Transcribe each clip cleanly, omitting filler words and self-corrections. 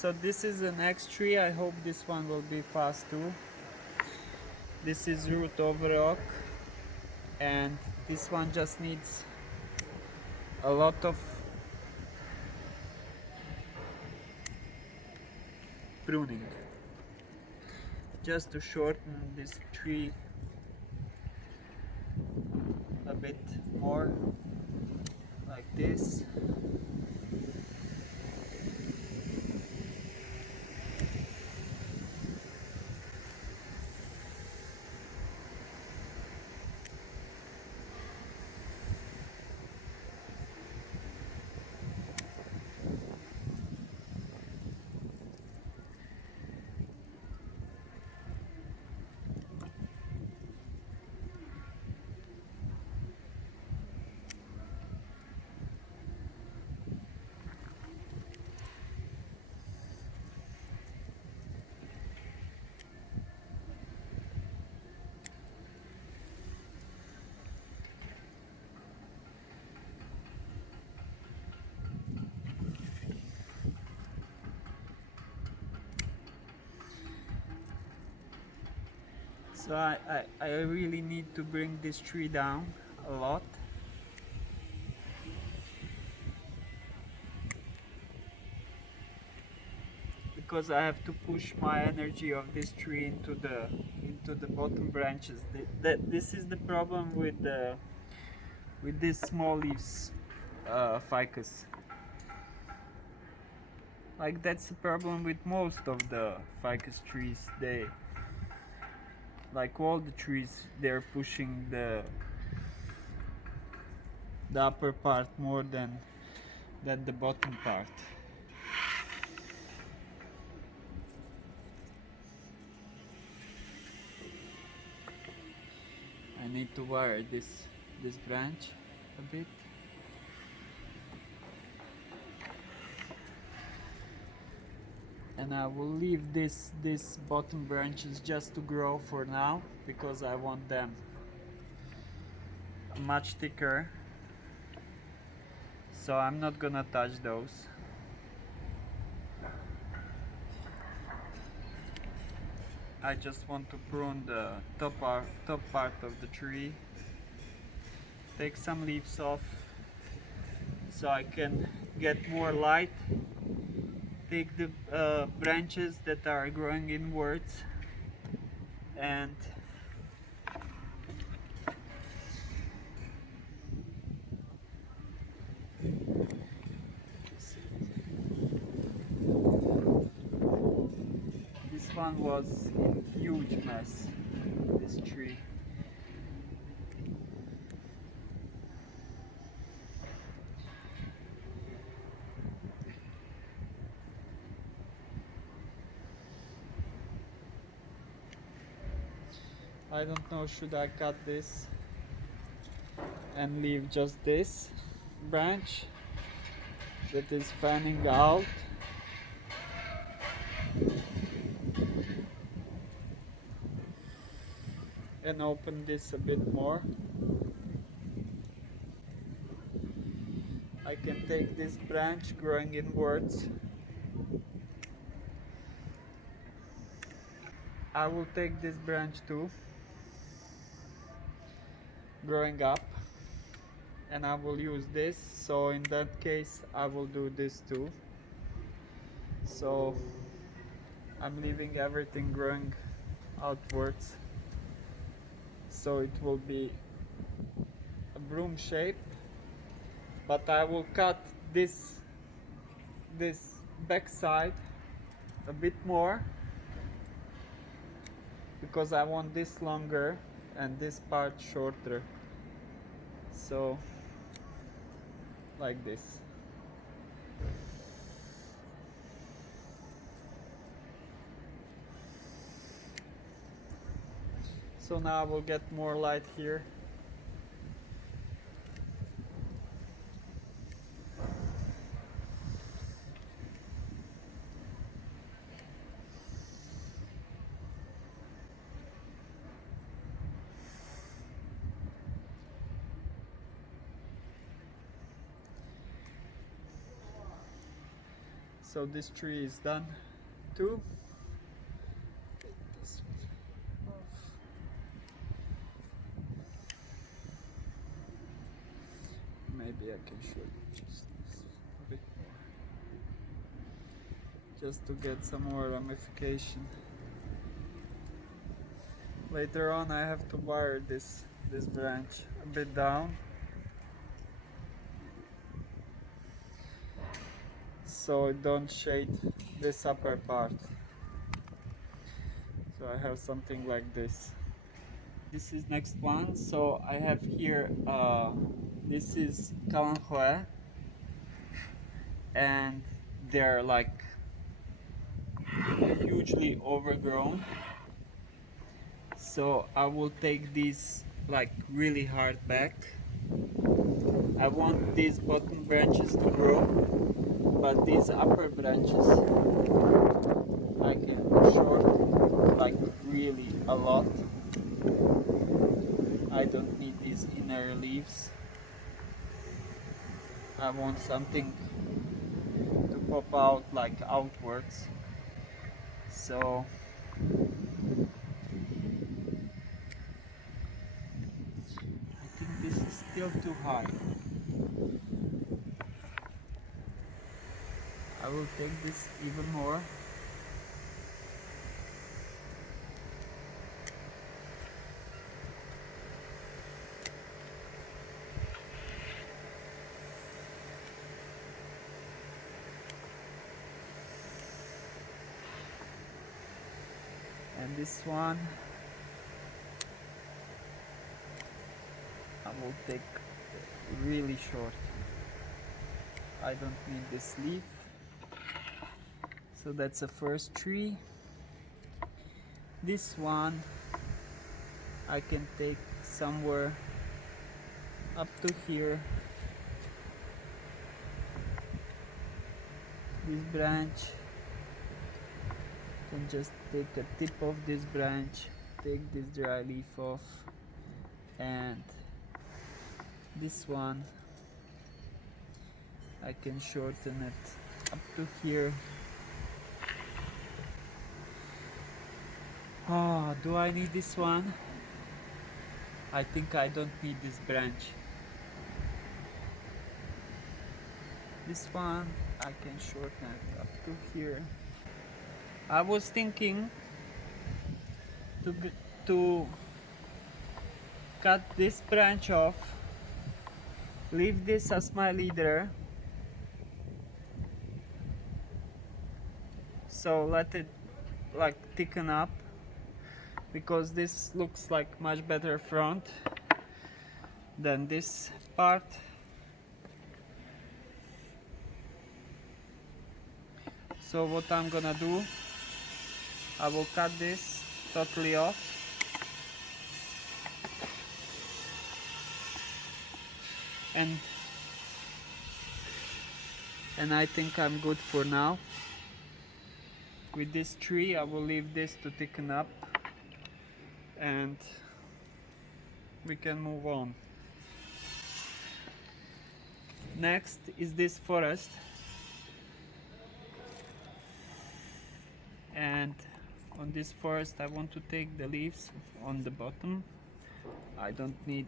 So this is the next tree. I hope this one will be fast too. This is root over oak, and this one just needs a lot of pruning just to shorten this tree a bit more, like this. So I really need to bring this tree down a lot. Because I have to push my energy of this tree into the bottom branches. This is the problem with these small leaves ficus. Like that's the problem with most of the ficus trees. They, like all the trees, they're pushing the upper part more than the bottom part. I need to wire this branch a bit. And I will leave these bottom branches just to grow for now, because I want them much thicker. So I'm not gonna touch those. I just want to prune the top part of the tree, take some leaves off so I can get more light, take the branches that are growing inwards, and this one was in huge mess, this tree. I don't know, should I cut this and leave just this branch that is fanning out, and open this a bit more. I can take this branch growing inwards. I will take this branch too, growing up, and I will use this. So in that case I will do this too. So I'm leaving everything growing outwards, so it will be a broom shape, but I will cut this back side a bit more, because I want this longer and this part shorter. So like this. So now I will get more light here. So this tree is done too. Take this one off. Maybe I can show you just a bit more, just to get some more ramification. Later on I have to wire this branch a bit down, so it don't shade this upper part. So I have something like this. This is next one. So I have here, this is calanchoe, and they're like hugely overgrown. So I will take these like really hard back. I want these bottom branches to grow, but these upper branches I can short like really a lot. I don't need these inner leaves. I want something to pop out like outwards. So I think this is still too high. I will take this even more. And this one I will take really short. I don't need this leaf. So that's the first tree. This one I can take somewhere up to here. This branch, can just take a tip of this branch, take this dry leaf off, and this one I can shorten it up to here. Oh, do I need this one? I think I don't need this branch. This one I can shorten it up to here. I was thinking to cut this branch off, leave this as my leader, so let it like thicken up, because this looks like much better front than this part. So what I'm gonna do, I will cut this totally off, and I think I'm good for now. With this tree I will leave this to thicken up and we can move on. Next is this forest, and on this forest I want to take the leaves on the bottom. I don't need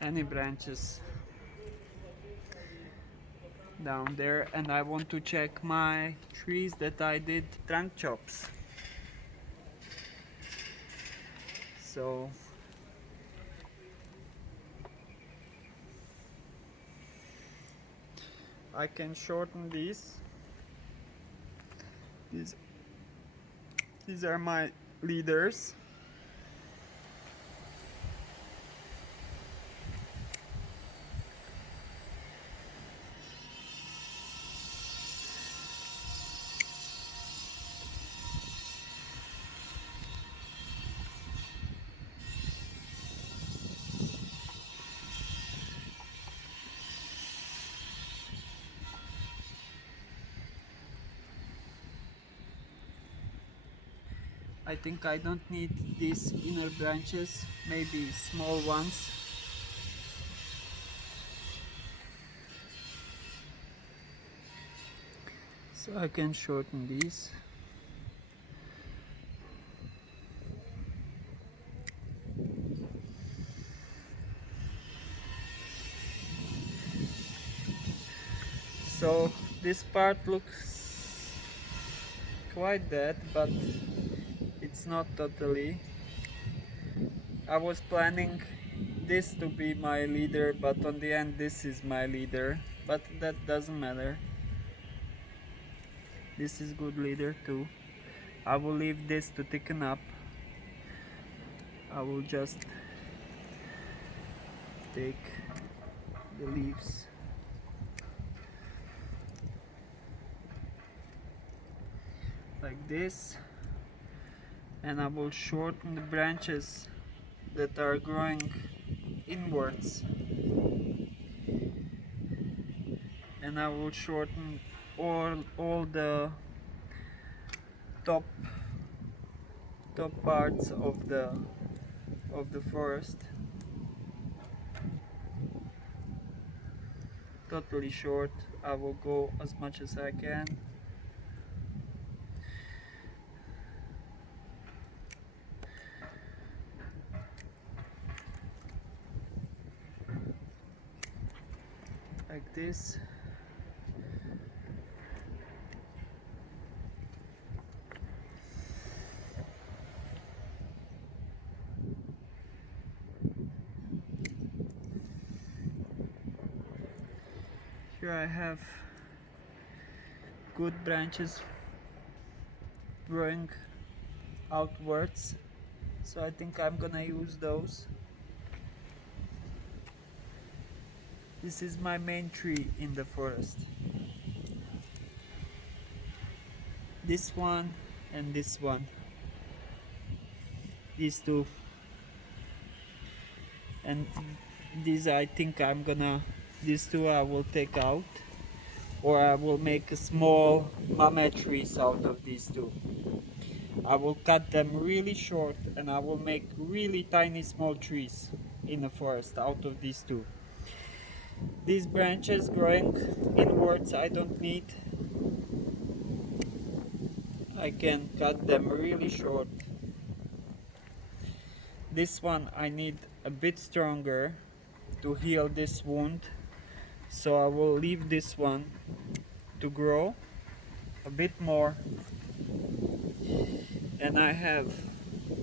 any branches down there, and I want to check my trees that I did trunk chops. So I can shorten these. These are my leaders. I think I don't need these inner branches, maybe small ones. So I can shorten these. So this part looks quite dead, but it's not totally. I was planning this to be my leader, but on the end this is my leader, but that doesn't matter. This is good leader too. I will leave this to thicken up. I will just take the leaves like this, and I will shorten the branches that are growing inwards, and I will shorten all the top parts of the forest, totally short. I will go as much as I can. Like this. Here I have good branches growing outwards, so I think I'm gonna use those. This is my main tree in the forest. This one and this one. These two. And these I think these two I will take out, or I will make a small mame trees out of these two. I will cut them really short and I will make really tiny small trees in the forest out of these two. These branches growing inwards I don't need. I can cut them really short. This one I need a bit stronger to heal this wound, so I will leave this one to grow a bit more. And I have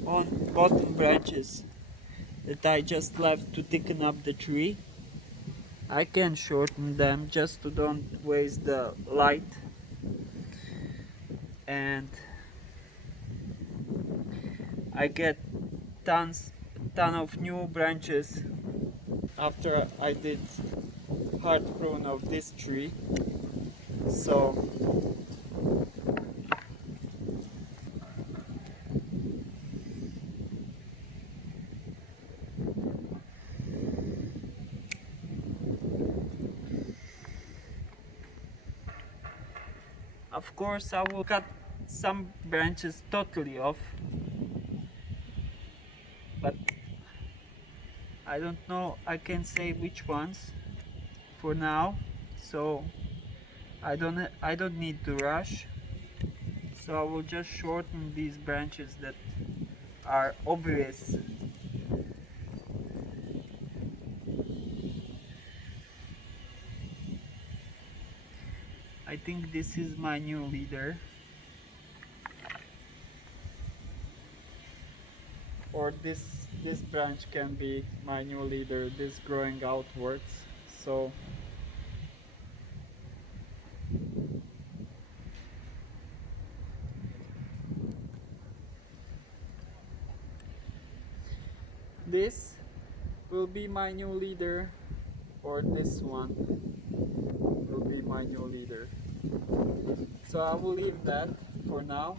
on bottom branches that I just left to thicken up the tree. I can shorten them just to don't waste the light. And I get ton of new branches after I did hard prune of this tree. So of course I will cut some branches totally off, but I don't know, I can say which ones for now, so I don't need to rush. So I will just shorten these branches that are obvious. I think this is my new leader, or this branch can be my new leader, this growing outwards. So this will be my new leader, or this one will be my new leader. So I will leave that for now.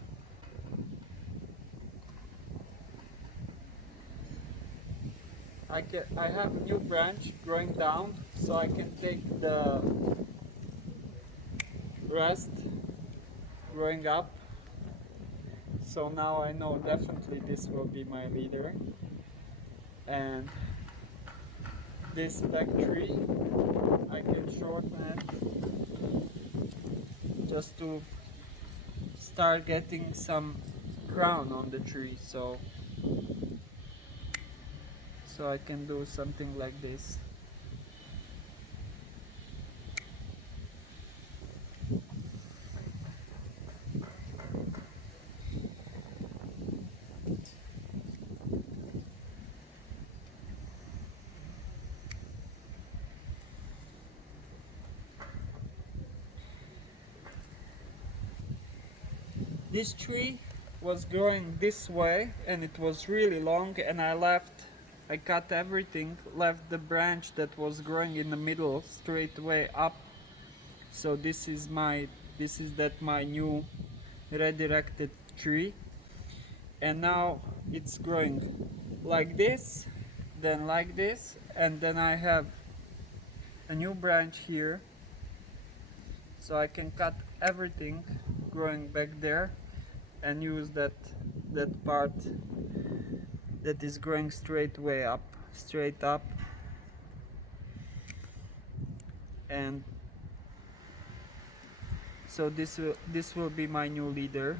I have a new branch growing down, so I can take the rest growing up. So now I know definitely this will be my leader. And this back tree, I can shorten it just to start getting some crown on the tree, so I can do something like this. This tree was growing this way and it was really long, and I cut everything, left the branch that was growing in the middle straight way up. So this is my new redirected tree, and now it's growing like this, then like this, and then I have a new branch here, so I can cut everything growing back there and use that part that is growing straight up, and so this will be my new leader,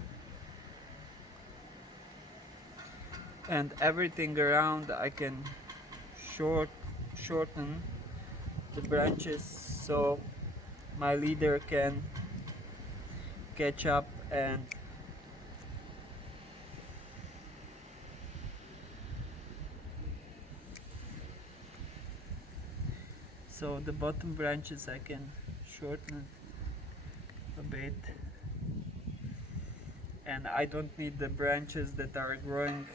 and everything around I can shorten the branches so my leader can catch up. And so the bottom branches I can shorten a bit, and I don't need the branches that are growing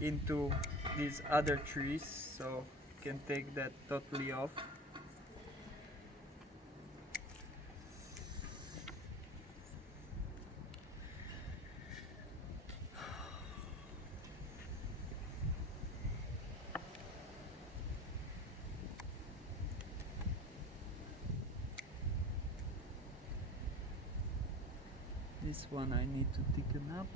into these other trees, so I can take that totally off. This one I need to thicken up.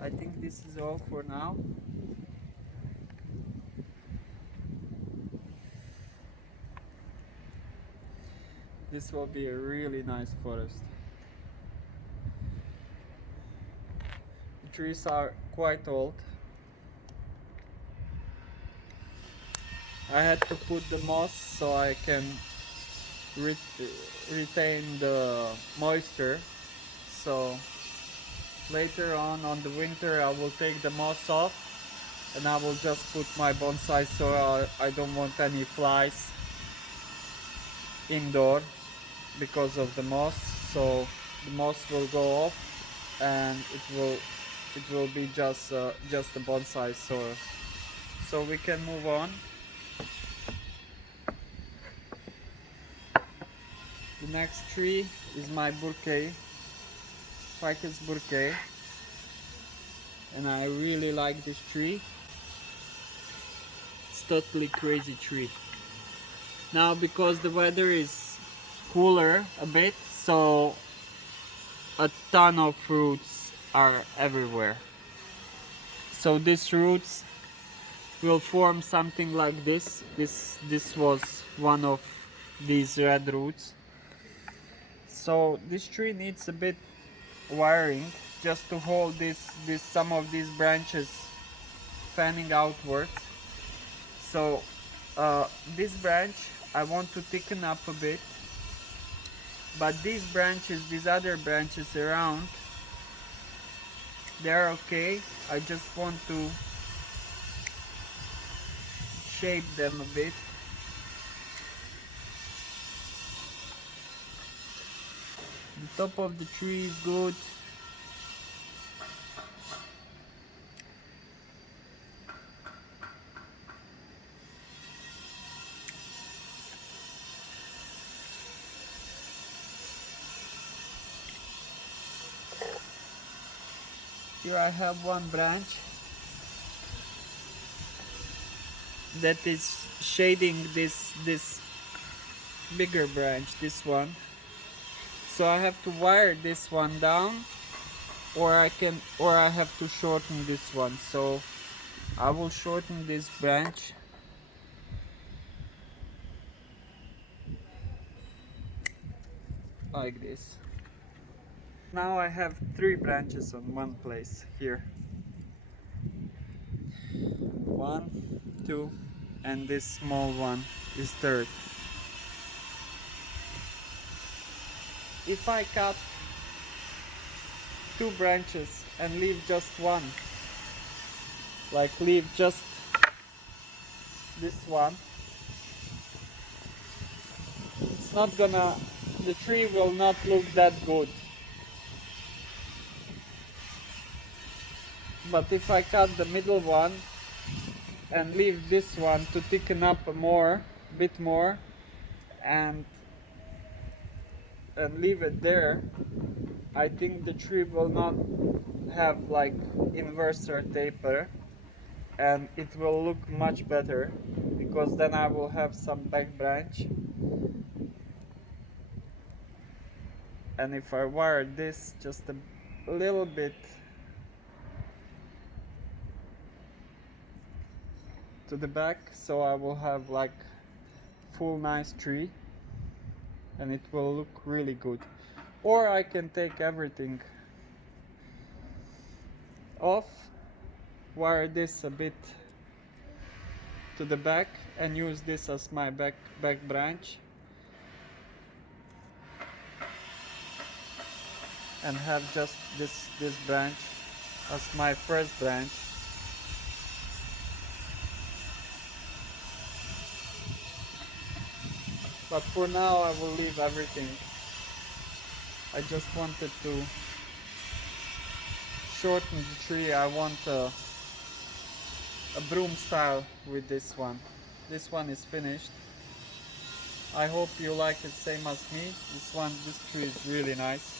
I think this is all for now. This will be a really nice forest. The trees are quite old. I had to put the moss so I can retain the moisture. So later on the winter I will take the moss off and I will just put my bonsai soil. I don't want any flies indoor because of the moss, so the moss will go off and it will be just the bonsai soil. So we can move on. The next tree is my bouquet, ficus bouquet, and I really like this tree. It's totally crazy tree. Now because the weather is cooler a bit, so a ton of fruits are everywhere. So these roots will form something like this. This was one of these red roots. So this tree needs a bit wiring just to hold some of these branches fanning outwards. So this branch I want to thicken up a bit, but these other branches around, they're okay. I just want to shape them a bit. The top of the tree is good. Here I have one branch that is shading this bigger branch, this one. So I have to wire this one down, or I have to shorten this one. So I will shorten this branch like this. Now I have 3 branches on one place here. 1, 2, and this small one is third. If I cut 2 branches and leave just one, like leave just this one, it's not gonna, the tree will not look that good. But if I cut the middle one and leave this one to thicken up bit more, and leave it there, I think the tree will not have like inverser taper, and it will look much better, because then I will have some back branch. And if I wire this just a little bit to the back, so I will have like full nice tree, and it will look really good. Or I can take everything off, wire this a bit to the back, and use this as my back branch, and have just this branch as my first branch. But for now I will leave everything. I just wanted to shorten the tree. I want a broom style with this one. This one is finished. I hope you like it same as me. This tree is really nice.